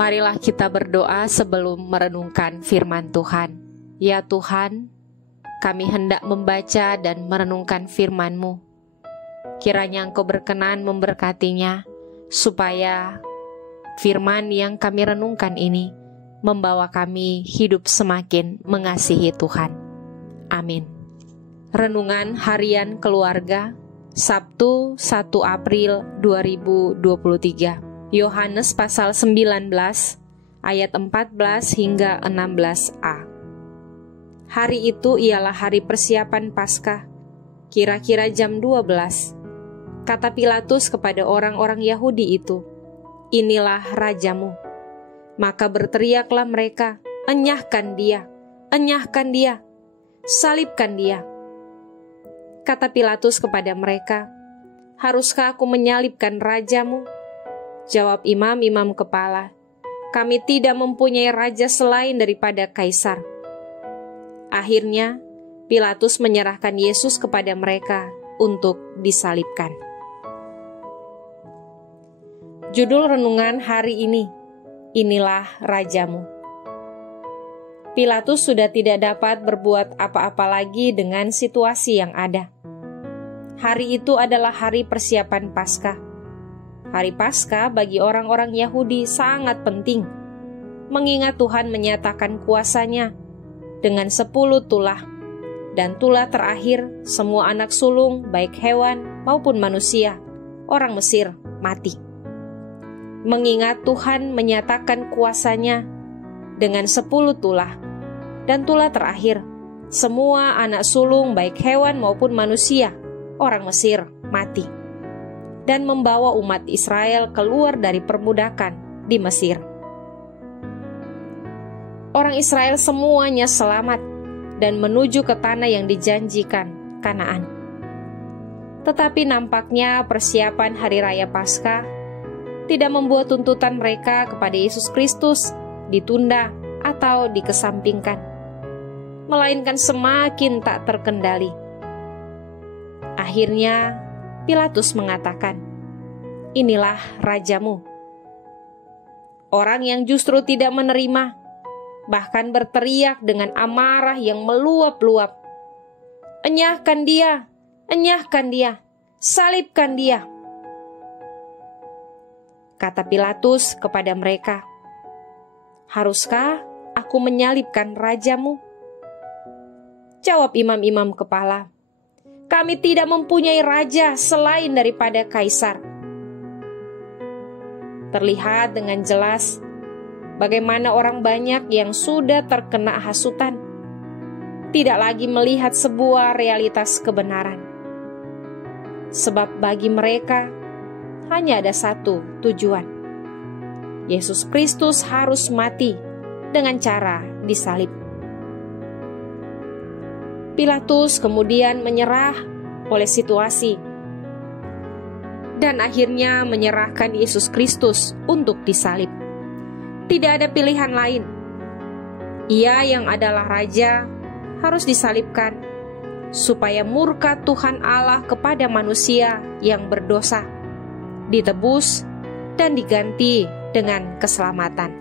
Marilah kita berdoa sebelum merenungkan firman Tuhan. Ya Tuhan, kami hendak membaca dan merenungkan firman-Mu. Kiranya Engkau berkenan memberkatinya, supaya firman yang kami renungkan ini membawa kami hidup semakin mengasihi Tuhan. Amin. Renungan Harian Keluarga, Sabtu 1 April 2023. Yohanes pasal 19 ayat 14 hingga 16a. Hari itu ialah hari persiapan Paskah, kira-kira jam 12. Kata Pilatus kepada orang-orang Yahudi itu, "Inilah rajamu." Maka berteriaklah mereka, "Enyahkan dia, enyahkan dia, salibkan dia." Kata Pilatus kepada mereka, "Haruskah aku menyalibkan rajamu?" Jawab imam-imam kepala, "Kami tidak mempunyai raja selain daripada Kaisar." Akhirnya, Pilatus menyerahkan Yesus kepada mereka untuk disalibkan. Judul renungan hari ini, "Inilah Rajamu." Pilatus sudah tidak dapat berbuat apa-apa lagi dengan situasi yang ada. Hari itu adalah hari persiapan Paskah. Hari Paskah bagi orang-orang Yahudi sangat penting, mengingat Tuhan menyatakan kuasa-Nya dengan 10 tulah, dan tulah terakhir semua anak sulung baik hewan maupun manusia, orang Mesir, mati. Mengingat Tuhan menyatakan kuasa-Nya dengan 10 tulah, dan tulah terakhir semua anak sulung baik hewan maupun manusia, orang Mesir, mati, dan membawa umat Israel keluar dari perbudakan di Mesir. Orang Israel semuanya selamat dan menuju ke tanah yang dijanjikan, Kanaan. Tetapi nampaknya persiapan Hari Raya Paskah tidak membuat tuntutan mereka kepada Yesus Kristus ditunda atau dikesampingkan, melainkan semakin tak terkendali. Akhirnya, Pilatus mengatakan, "Inilah rajamu." Orang yang justru tidak menerima, bahkan berteriak dengan amarah yang meluap-luap, "Enyahkan dia, enyahkan dia, salibkan dia." Kata Pilatus kepada mereka, "Haruskah aku menyalibkan rajamu?" Jawab imam-imam kepala, "Kami tidak mempunyai raja selain daripada Kaisar." Terlihat dengan jelas bagaimana orang banyak yang sudah terkena hasutan, tidak lagi melihat sebuah realitas kebenaran. Sebab bagi mereka hanya ada satu tujuan: Yesus Kristus harus mati dengan cara disalib. Pilatus kemudian menyerah oleh situasi dan akhirnya menyerahkan Yesus Kristus untuk disalib. Tidak ada pilihan lain. Ia yang adalah raja harus disalibkan supaya murka Tuhan Allah kepada manusia yang berdosa ditebus dan diganti dengan keselamatan.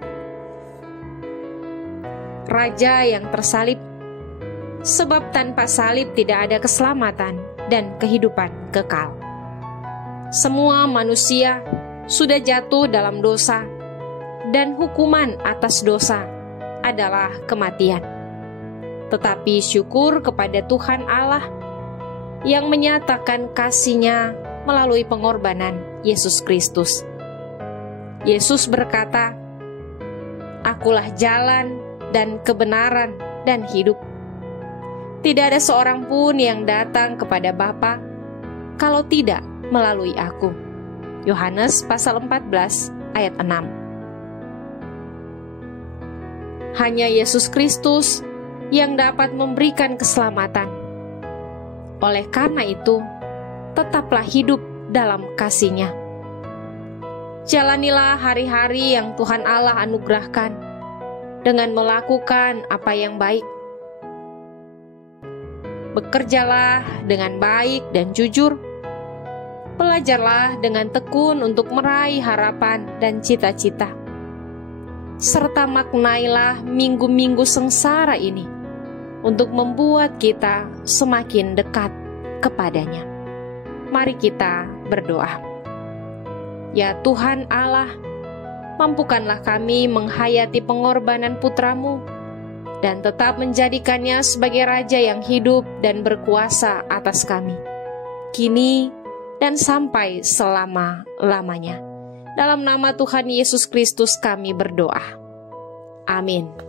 Raja yang tersalib, sebab tanpa salib tidak ada keselamatan dan kehidupan kekal. Semua manusia sudah jatuh dalam dosa, dan hukuman atas dosa adalah kematian. Tetapi syukur kepada Tuhan Allah yang menyatakan kasih-Nya melalui pengorbanan Yesus Kristus. Yesus berkata, "Akulah jalan dan kebenaran dan hidup. Tidak ada seorang pun yang datang kepada Bapa kalau tidak melalui aku." Yohanes pasal 14 ayat 6. Hanya Yesus Kristus yang dapat memberikan keselamatan. Oleh karena itu, tetaplah hidup dalam kasih-Nya. Jalanilah hari-hari yang Tuhan Allah anugerahkan dengan melakukan apa yang baik. Bekerjalah dengan baik dan jujur. Belajarlah dengan tekun untuk meraih harapan dan cita-cita. serta maknailah minggu-minggu sengsara ini untuk membuat kita semakin dekat kepadanya. Mari kita berdoa. Ya Tuhan Allah, mampukanlah kami menghayati pengorbanan putra-Mu dan tetap menjadikannya sebagai Raja yang hidup dan berkuasa atas kami, kini dan sampai selama-lamanya. Dalam nama Tuhan Yesus Kristus kami berdoa. Amin.